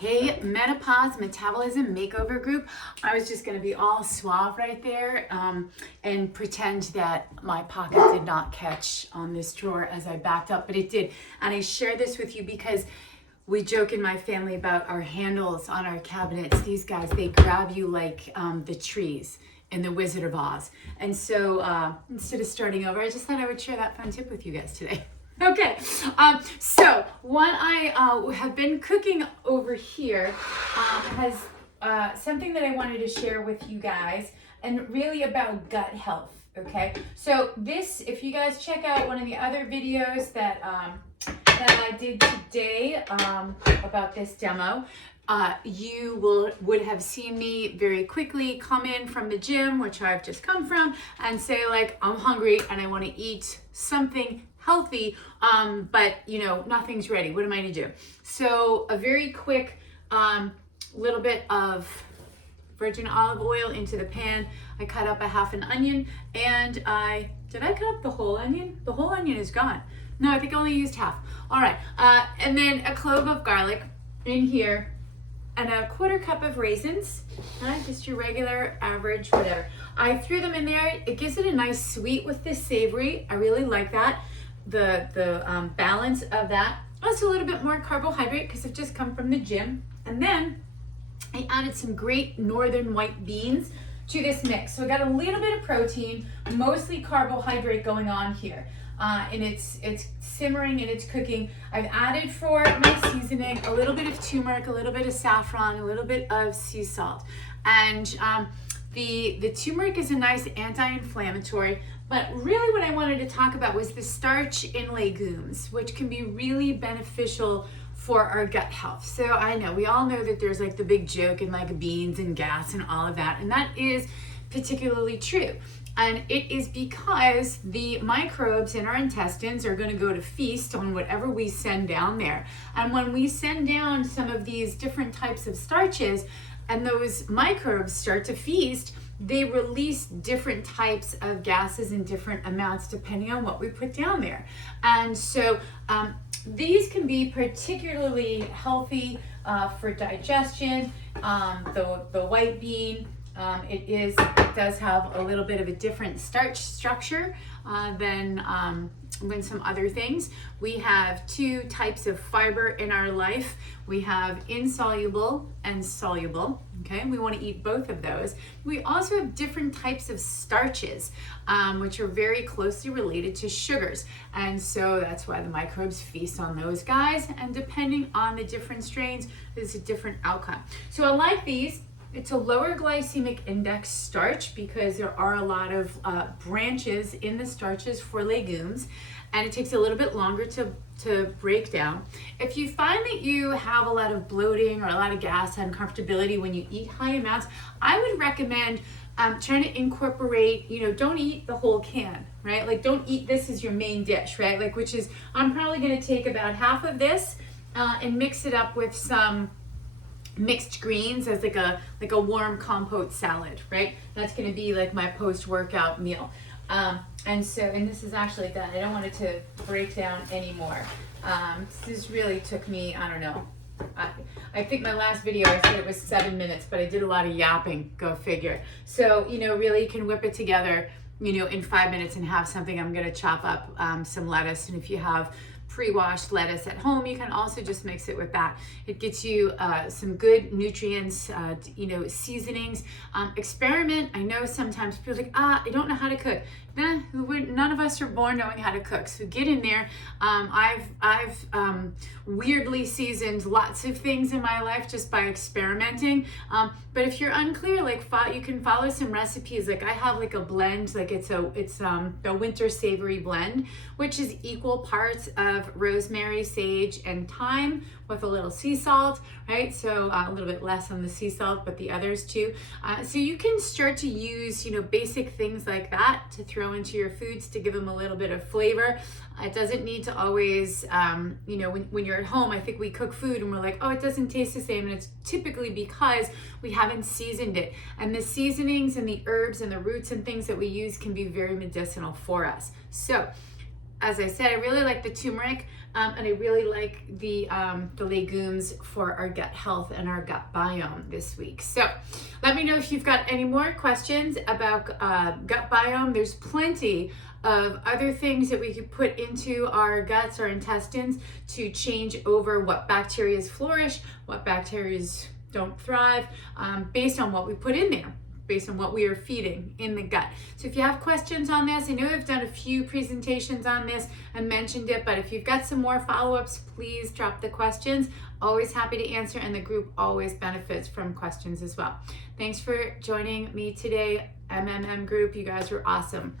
Hey, Menopause Metabolism Makeover Group. I was just going to be all suave right there and pretend that my pocket did not catch on this drawer as I backed up, but it did. And I share this with you because we joke in my family about our handles on our cabinets. These guys, they grab you like the trees in The Wizard of Oz. And so instead of starting over, I just thought I would share that fun tip with you guys today. Okay, so what I have been cooking over here has something that I wanted to share with you guys, and really about gut health. Okay, so this, if you guys check out one of the other videos that I did today about this demo, you would have seen me very quickly come in from the gym, which I've just come from, and say like, I'm hungry and I want to eat something healthy, but you know, nothing's ready. What am I gonna do? So a very quick little bit of virgin olive oil into the pan. I cut up a half an onion, and did I cut up the whole onion? The whole onion is gone. No, I think I only used half. All right, and then a clove of garlic in here, and a quarter cup of raisins, just your regular, average, whatever. I threw them in there. It gives it a nice sweet with this savory. I really like that. The balance of that. Also a little bit more carbohydrate because I've just come from the gym. And then I added some great northern white beans to this mix. So I got a little bit of protein, mostly carbohydrate going on here. And it's simmering and it's cooking. I've added for my seasoning a little bit of turmeric, a little bit of saffron, a little bit of sea salt. And the turmeric is a nice anti-inflammatory, but really what I wanted to talk about was the starch in legumes, which can be really beneficial for our gut health. So I know, we all know that there's like the big joke in like beans and gas and all of that, and that is particularly true. And it is because the microbes in our intestines are going to go to feast on whatever we send down there. And when we send down some of these different types of starches, and those microbes start to feast, they release different types of gases in different amounts depending on what we put down there. And so these can be particularly healthy for digestion. The white bean, it does have a little bit of a different starch structure than some other things. We have two types of fiber in our life. We have insoluble and soluble. Okay, we want to eat both of those. We also have different types of starches, which are very closely related to sugars. And so that's why the microbes feast on those guys. And depending on the different strains, there's a different outcome. So I like these. It's a lower glycemic index starch because there are a lot of branches in the starches for legumes, and it takes a little bit longer to break down. If you find that you have a lot of bloating or a lot of gas and uncomfortability when you eat high amounts, I would recommend trying to incorporate, don't eat the whole can, right? Like, don't eat this as your main dish, right? Like, which is, I'm probably gonna take about half of this and mix it up with some mixed greens as like a warm compote salad, right? That's going to be like my post-workout meal. And this is actually done. I don't want it to break down anymore. This really took me, I don't know. I think my last video I said it was 7 minutes, but I did a lot of yapping, go figure. So, really you can whip it together, in 5 minutes and have something. I'm going to chop up some lettuce, and if you have pre-washed lettuce at home, you can also just mix it with that. It gets you some good nutrients, seasonings. Experiment. I know sometimes people are like, I don't know how to cook. None of us are born knowing how to cook. So get in there. I've weirdly seasoned lots of things in my life just by experimenting. But if you're unclear, you can follow some recipes. Like I have like a blend, like it's a winter savory blend, which is equal parts of rosemary, sage, and thyme with a little sea salt, right? So a little bit less on the sea salt, but the others too. So you can start to use, basic things like that to throw into your foods to give them a little bit of flavor. It doesn't need to always, when you're at home, I think we cook food and we're like, oh, it doesn't taste the same. And it's typically because we haven't seasoned it. And the seasonings and the herbs and the roots and things that we use can be very medicinal for us. So as I said, I really like the turmeric, and I really like the legumes for our gut health and our gut biome this week. So let me know if you've got any more questions about gut biome. There's plenty of other things that we could put into our guts or intestines to change over what bacteria flourish, what bacteria don't thrive, based on what we put in there, based on what we are feeding in the gut. So if you have questions on this, I know I've done a few presentations on this and mentioned it, but if you've got some more follow-ups, please drop the questions. Always happy to answer, and the group always benefits from questions as well. Thanks for joining me today, MMM group. You guys were awesome.